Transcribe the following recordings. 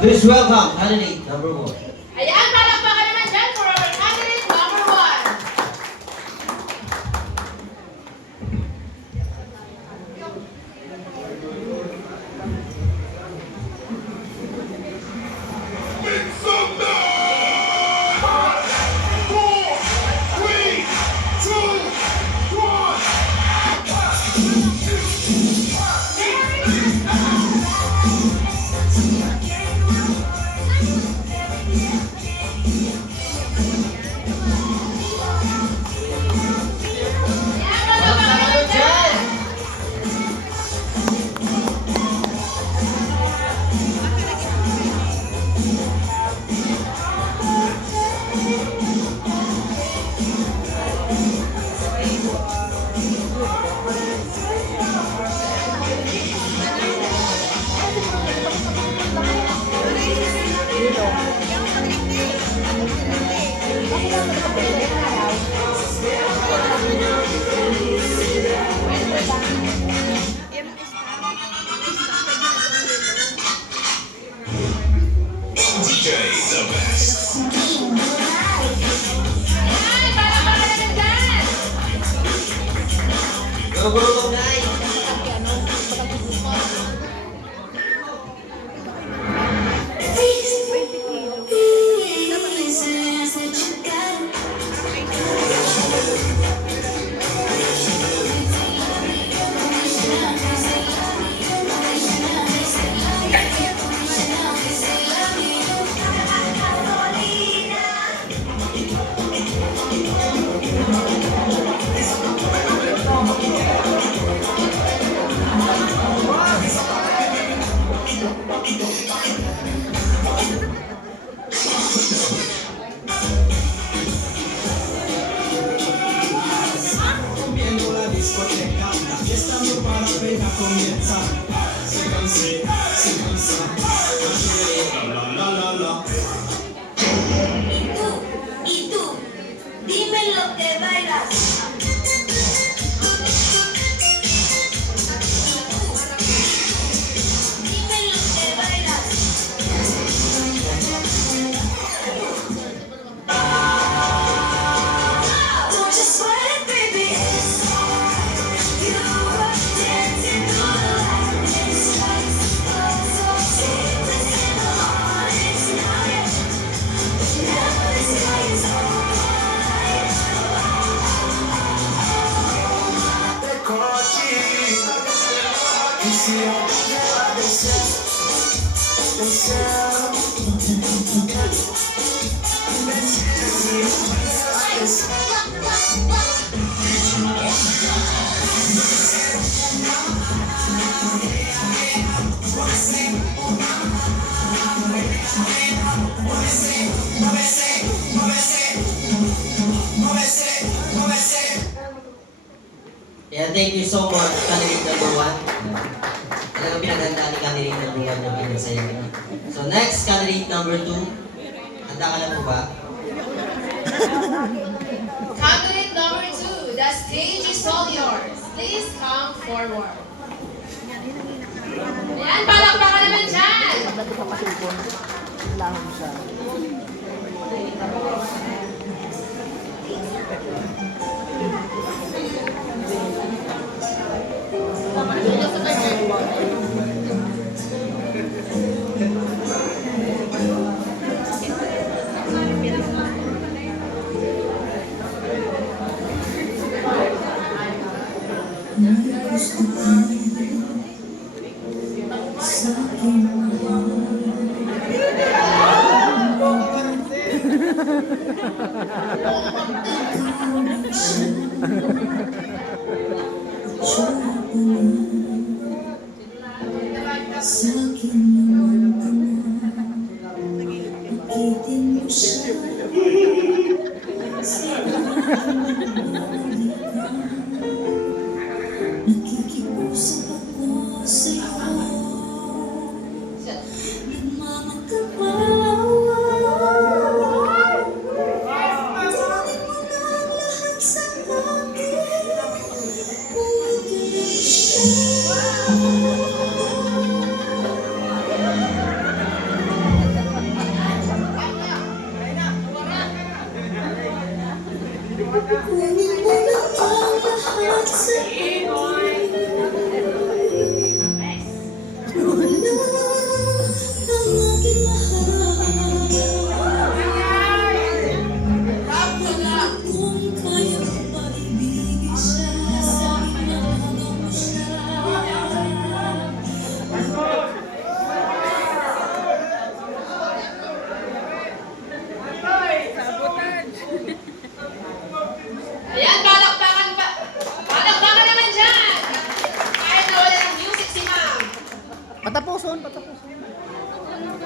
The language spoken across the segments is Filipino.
Please welcome candidate number 1. Ayan, palakpakan naman dyan for our candidate number 1. Gurugurugong na ay. Y tú, dime lo que bailas. Dime lo que bailas. Don't you sweat it, baby. It's alright. You were dancing through the lightning strikes. So deep in the heart, it's night. Now the sky is alright. Te cochi, y si lleva deseo, Yeah, thank you so much, candidate number 1. Talagang pinaghandaan ni candidate number 1 yung pinasaya niya. So next, candidate number 2. Handa ka na po ba? Candidate number 2, the stage is all yours. Please come forward. Ayan, palakpakan naman dyan. patapuson, patapuson.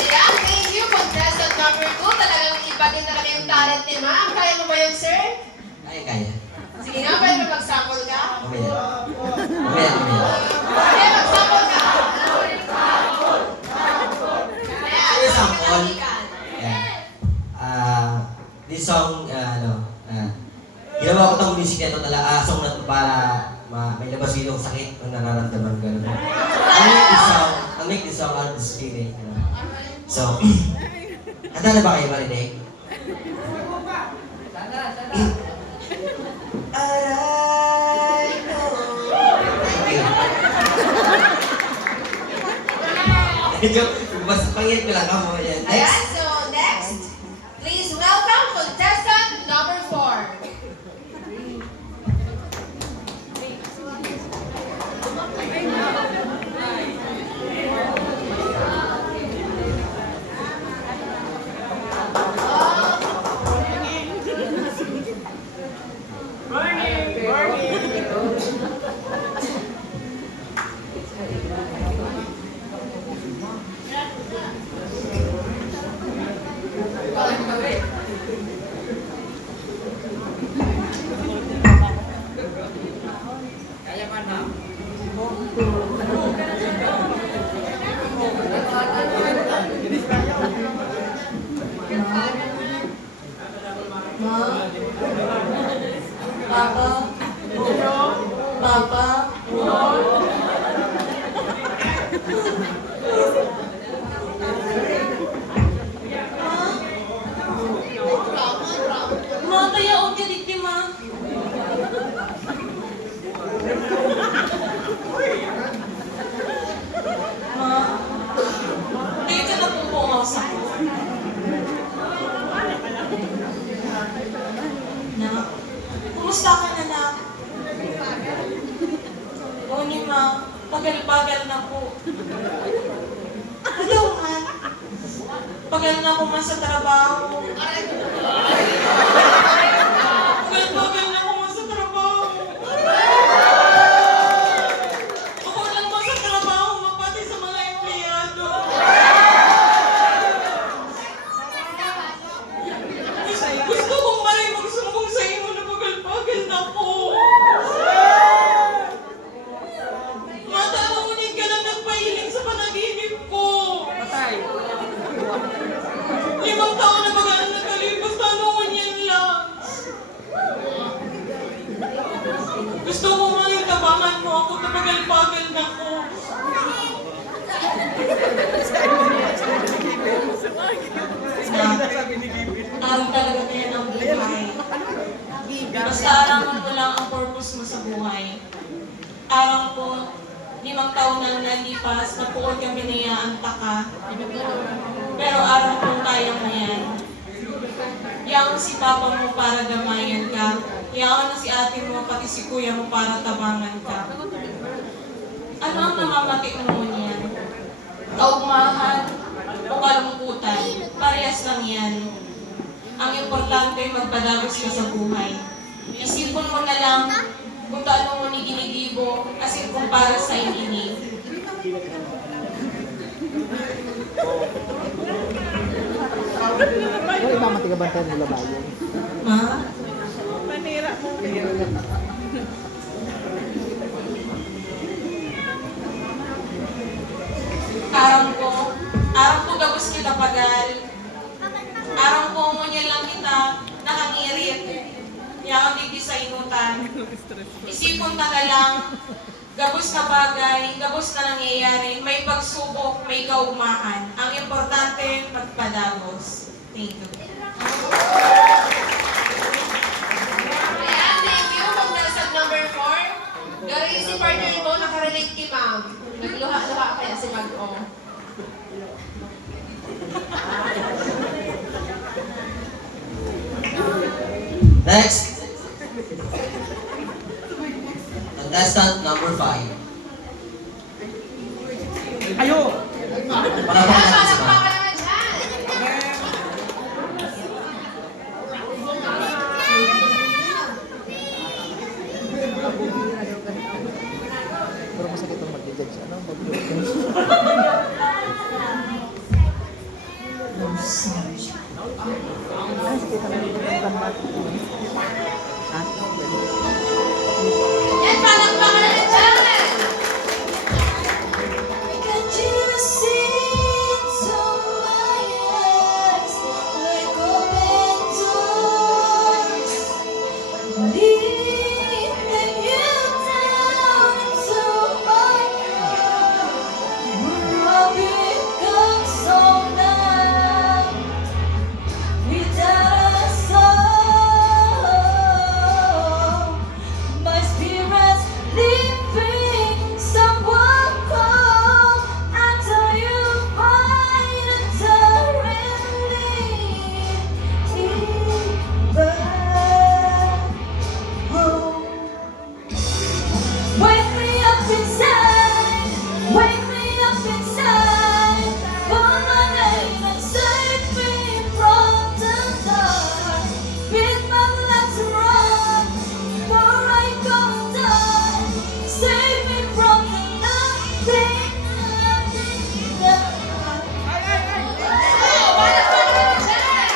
Ayan, thank you, contestant number 2. Talagang iba din talaga yung talent ni ma'am. Kaya mo ba yun, sir? Kaya. Sige nga, pwede ba mag-sample ka? Mamaya. Sige, mag-sample ka. Ayan, Sige, sample. pinakalikan. This song, ginawa ko itong music na ito song na ito para may labas yung sakit o nararamdaman ko. I'll make this song out of the spirit. So, handa na ba kayo marinig? Aray ko. Thank you. Basta pangit ko lang ako. Ayan, Next. so next, please welcome contestant number 4. Papa. Ma, kaya ako dito, ma. Ma, hindi ka na po pumasok. Na, kumusta ka na, na? Oo ni ma, pagal-pagal na po. Ayaw nga. Pagal na po man sa trabaho. Pagal-pagal na po man sa trabaho. Ako lang man sa trabaho, mapati sa mga empleyado. Gusto kong maray magsumbong sa inyo na pagal-pagal na po. Matawunin ka lang nagpahiling sa panaginip ko. 5 taon na bagal Araw talaga na yan ang buhay. Basta arangan mo lang ang purpose mo sa buhay. Araw ko, 5 taon na nalipas, napuon kami niyaan taka. Pero araw ko kaya mo yan. Yaon si papa mo para gamayan ka. Yaon na si ate mo, pati si kuya mo para tabangan ka. Ano ang namamati mo niyan? Kaugmahan o kalungkutan, parehas lang yan. Ang importante, magpadagos ka sa buhay. Isipon mo na lang kung taano mo ni ginigibo asin kung para sa inig. Wala ibang matigabantan nila ba yun? Ma? Arang ko gabos kita pagal. Arang ko mo niya lang kita nakangirit. Yang hindi sa inutan. Isipon ka na lang, gabos na bagay, gabos na nangyayari, may pagsubok, may kaugmahan. Ang importante, magpadagos. Thank you. Ayan, thank you. Pagdasag number 4. Gari si partner mo, nakarelate kay ma'am. Nagluha-luha kaya si Mag-o. Next. Contestant number 5. Ayo! Palakpakan natin si Ma'am. Palakpakan naman dyan. Pero masakit ang mag-judge. Ano ang Yan, palakpakan naman dyan. Can't you see into my eyes like open doors, leading you down into my heart? I've become so numb without a soul. My spirit's leaving someone cold until you find eternity back home. Wake me up inside, wake me up inside, call my name and save me from the dark. With my legs run, before I go down, save me from the nothing. Palakpakan naman dyan.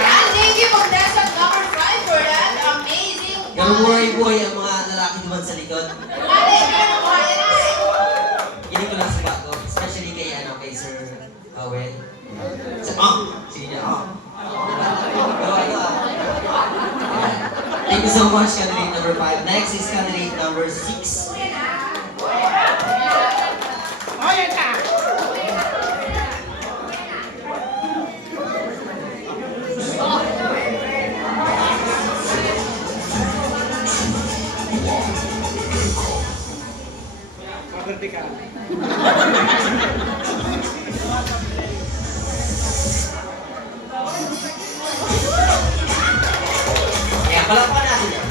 Ayan, thank you, Pagdasag number 5 for that amazing Ganun buhay-buhay ang mga lalaki naman sa likod. Mali, kaya nakuha yan ay. Hindi ko lang sa ko, especially kay Sir Owen. Sige niya, you so much, candidate number 5. Next is candidate number 6. Kaya palakpakan natin yan.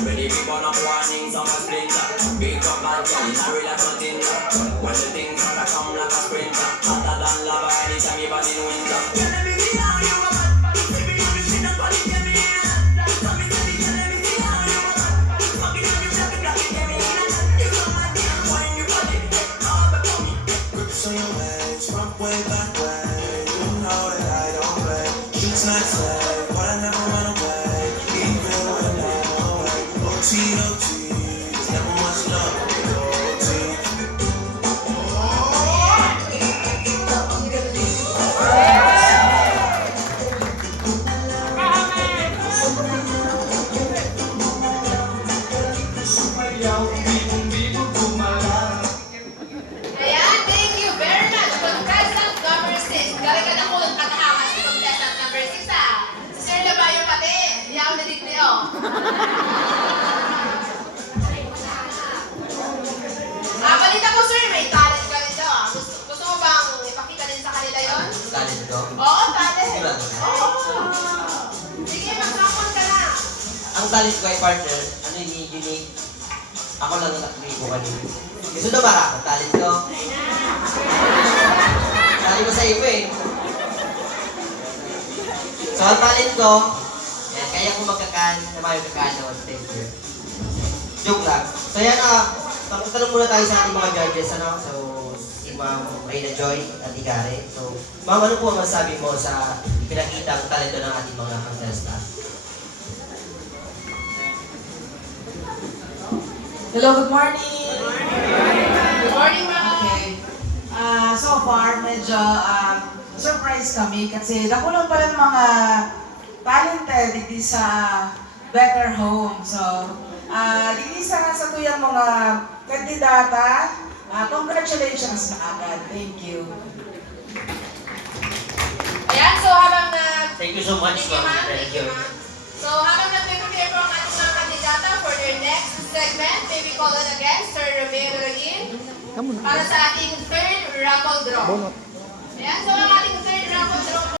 Ready to burn up warning, some splinter. Big up bad girl, in a real life nothing. When the things that come like a sprinter, hotter than lava anytime you body in winter. Grips on your waist, front way, back way. You know that I don't play. Streets not safe, but I never run away. Even when I'm away. OT, there's never much love with OT. Ayan, thank you very much. Contestant number 6. Galing ka na po ng katahamas si contestant number 6 ah. Si Sir Labayo pati. Yaw na din niyo. Balita ko sir, may talent ka rin daw ah. Gusto mo bang ipakita din sa kanila yon? Talent ko. Oo, talent. Sigurado. Oo. Sige, mag-sample ka na. Ang talent ko ay partner, ano yung unique? Ako lang ang nakikita ko kanina. Gusto na ba ang talent ko? Sabi ko sa iyo eh. So, ang talent ko, yan, kaya ko magkakan na may kakano. Thank you. Joke lang. So, yan tanong muna tayo sa ating mga judges, ano? So, si Ma'am Reyna Joy at Igare. So, Ma'am, ano po ang masabi mo sa pinakitang talento ng ating mga contestant? Hello, good morning! Good morning, ma'am. Okay. So far, medyo surprise kami kasi nakulong pa rin mga talented dito sa Better Home. So, dito sa tuyang mga kandidata, congratulations na agad. Thank you. Ayan, so habang Thank you so much, Thank you, Ma'am. ma'am. Thank you, ma'am. So, habang nag-prepare po ang ating mga kandidata for their next segment, may we call it again, Sir Romeo Royin, para sa ating third raffle draw. Bonot. Ayan, so ang ating third raffle draw